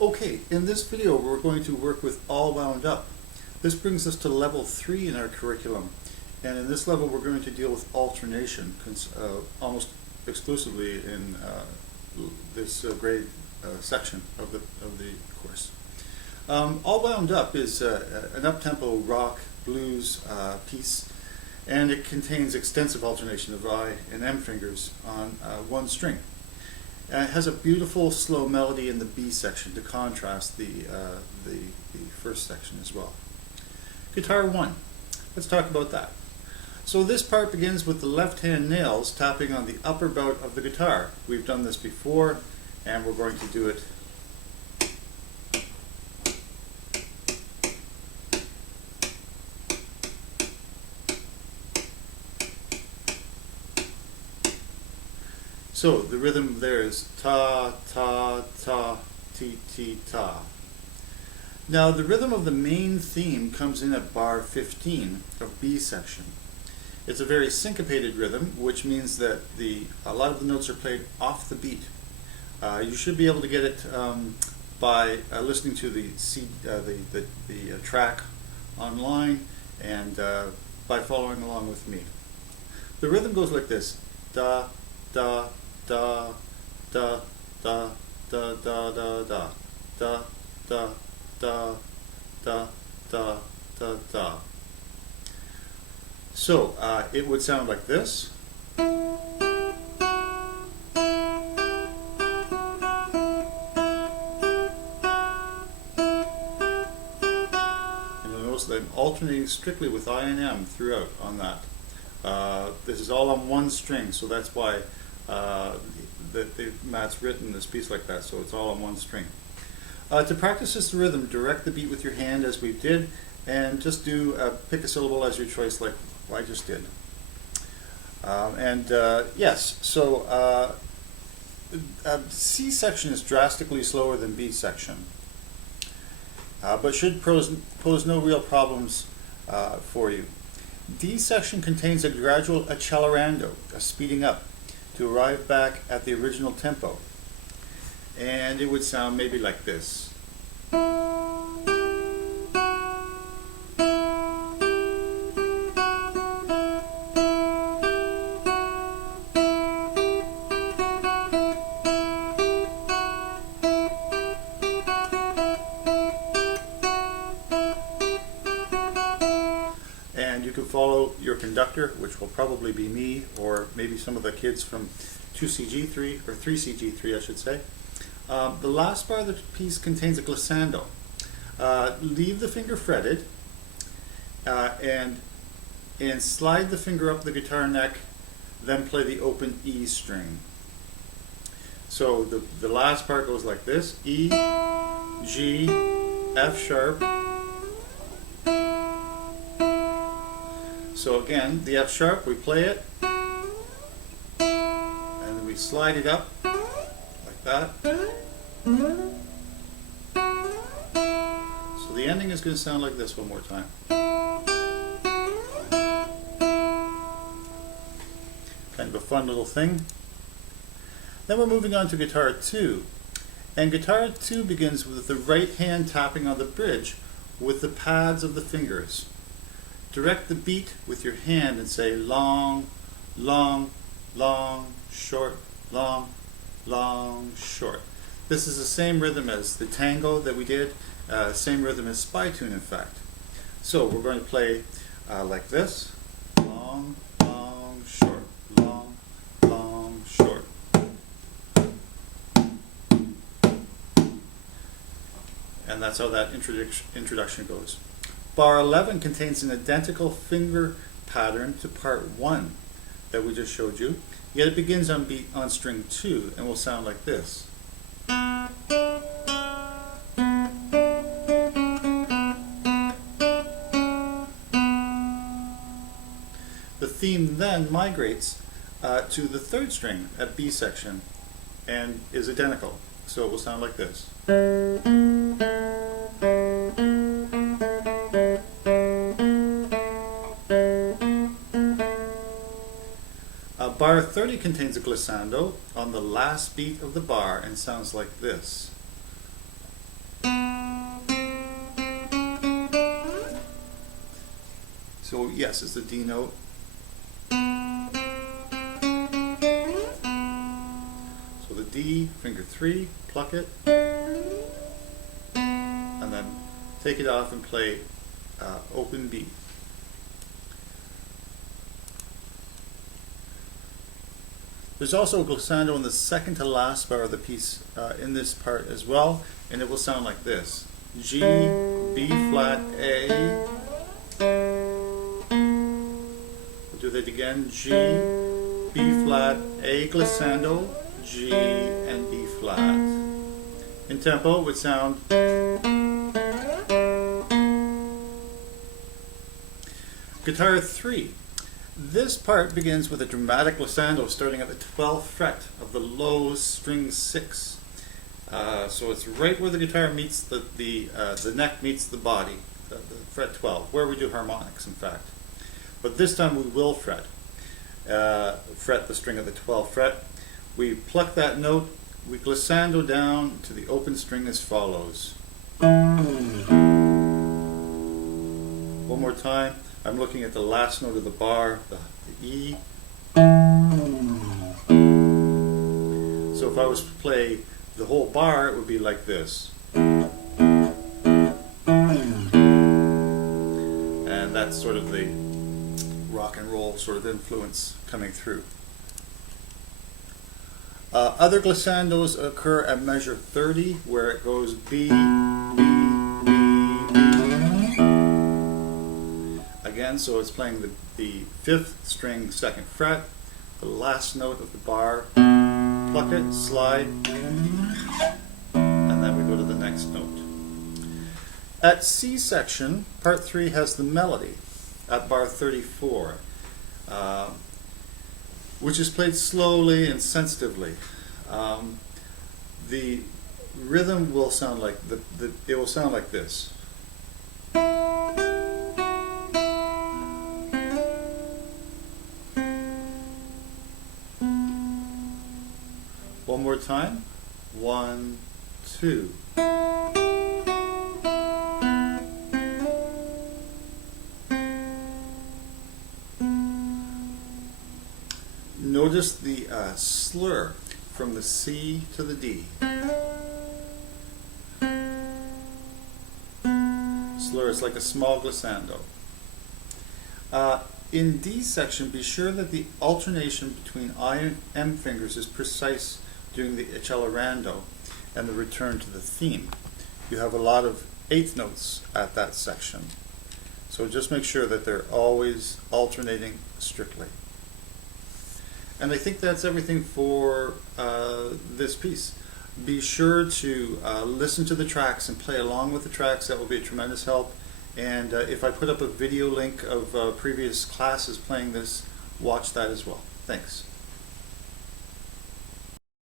Okay, in this video we're going to work with All Wound Up. This brings us to level 3 in our curriculum, and in this level we're going to deal with alternation almost exclusively in this grade section of the course. All Wound Up is an up-tempo rock blues piece, and it contains extensive alternation of I and M fingers on one string. It has a beautiful slow melody in the B section to contrast the first section as well. Guitar 1. Let's talk about that. So this part begins with the left hand nails tapping on the upper bout of the guitar. We've done this before, and we're going to do it So the rhythm there is ta, ta, ta, ti, ti, ta. Now the rhythm of the main theme comes in at bar 15 of B section. It's a very syncopated rhythm, which means that a lot of the notes are played off the beat. You should be able to get it by listening to the track online and by following along with me. The rhythm goes like this: da, da, da, da, da, da, da, da, da, da, da, da, da, da, da, da. So it would sound like this. And you'll notice that I'm alternating strictly with I and M throughout on that. This is all on one string, so that's why Matt's written this piece like that, so it's all on one string. To practice this rhythm, direct the beat with your hand as we did, and just pick a syllable as your choice like I just did. Yes, so C section is drastically slower than B section, but should pose no real problems for you. D section contains a gradual accelerando, a speeding up, to arrive back at the original tempo. And it would sound maybe like this. And you can follow your conductor, which will probably be me or maybe some of the kids from 2CG3 or 3CG3 I should say. The last bar of the piece contains a glissando. Leave the finger fretted and slide the finger up the guitar neck, then play the open E string. So the last part goes like this: E, G, F sharp. So again, the F sharp, we play it, and then we slide it up like that. So the ending is going to sound like this one more time. Kind of a fun little thing. Then we're moving on to guitar 2. And guitar 2 begins with the right hand tapping on the bridge with the pads of the fingers. Direct the beat with your hand and say long, long, long, short, long, long, short. This is the same rhythm as the tango that we did, same rhythm as Spy Tune in fact. So we're going to play like this: long, long, short, long, long, short. And that's how that introduction goes. Bar 11 contains an identical finger pattern to part 1 that we just showed you, yet it begins on string 2 and will sound like this. The theme then migrates to the 3rd string at B section and is identical, so it will sound like this. Bar 30 contains a glissando on the last beat of the bar and sounds like this. So yes, it's the D note. So the D, finger 3, pluck it, and then take it off and play open B. There's also a glissando in the second to last bar of the piece in this part as well, and it will sound like this. G, B flat, A. We'll do that again. G, B flat, A glissando, G, and B flat. In tempo it would sound. Guitar 3. This part begins with a dramatic glissando starting at the 12th fret of the low string 6. So it's right where the guitar meets the neck meets the body, the fret 12, where we do harmonics in fact. But this time we will fret the string at the 12th fret. We pluck that note, we glissando down to the open string as follows. One more time. I'm looking at the last note of the bar, the E. So if I was to play the whole bar, it would be like this. And that's sort of the rock and roll sort of influence coming through. Other glissandos occur at measure 30, where it goes B, B, again, so it's playing the 5th string 2nd fret, the last note of the bar, pluck it, slide, and then we go to the next note. At C section, part 3 has the melody at bar 34, which is played slowly and sensitively. The rhythm will sound like it will sound like this. One more time. 1, 2. Notice the slur from the C to the D. Slur is like a small glissando. In D section, be sure that the alternation between I and M fingers is precise during the accelerando and the return to the theme. You have a lot of 8th notes at that section. So just make sure that they're always alternating strictly. And I think that's everything for this piece. Be sure to listen to the tracks and play along with the tracks. That will be a tremendous help. And if I put up a video link of previous classes playing this, watch that as well. Thanks.